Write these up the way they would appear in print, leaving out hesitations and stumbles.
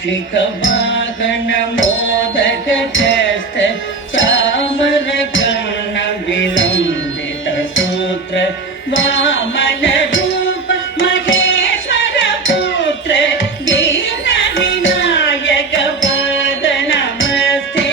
मूषिक वाहन मोदक चेष्ट चामर कर्ण विलंबित सूत्र वामन रूप महेश्वर पुत्र दीन विनायक पाद नमस्ते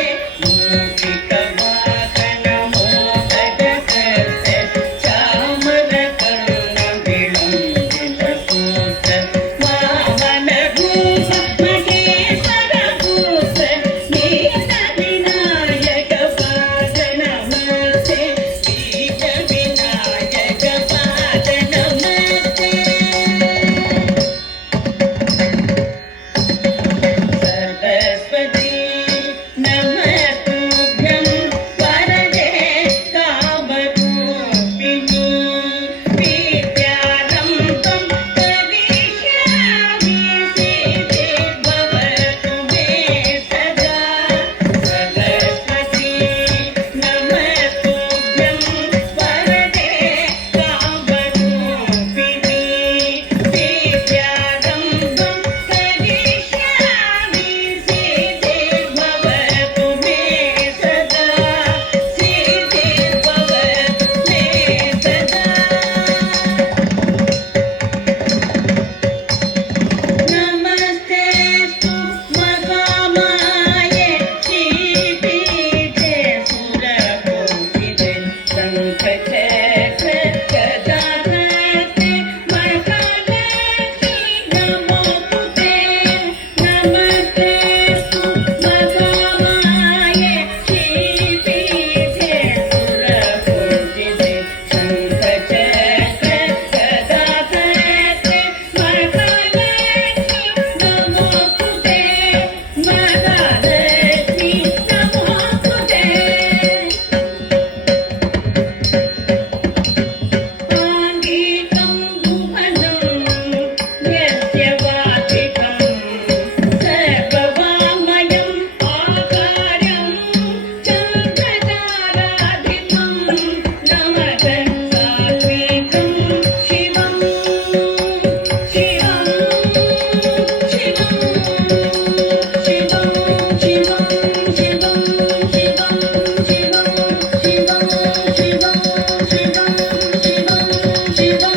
मूषिक वाहन मोदक चेष्ट चामर कर्ण विलंबित सूत्र वामन रूप महेश्वर पुत्र दीन विनायक पाद नमस्ते दीन विनायक पाद नमस्ते सरस्वती नमस्तुभ्यं वरदे कामरूपिणी विद्यारम्भं करिष्यामि सिद्धिर्भवतु मे सदा सरस्वती नमस्तुभ्यं वरदे कामरूपिणी विद्यारम्भं करिष्यामि सिद्धिर्भवतु मे सदा सिद्धिर्भवतु मे सदा नमस्तेस्तु महामाये श्रीपीठे सुरपूजिते शङ्खचक्र गदाधरे महालक्ष्मी नमोस्तुते नमस्तेस्तु महामाये श्रीपीठे सुरपूजिते शङ्खचक्र गदाधरे महालक्ष्मी नमोस्तुते महालक्ष्मी नमोस्तुते आङ्गिकं भुवनं यस्य वाचिकं सर्ववाङ्मयं आकारं चन्द्रताराधिपं नमतं सात्विकं शिवं शिवं शिवं शिवं शिवं शिवं शिवं शिवं शिवं शिवं शिवं शिवं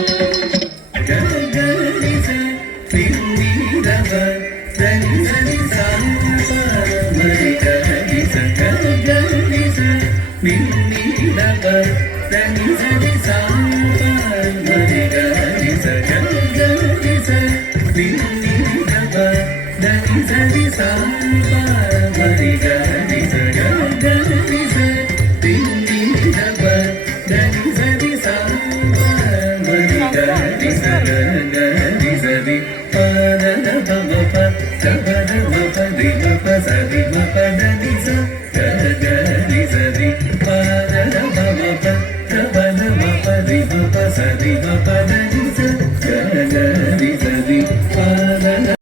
Sa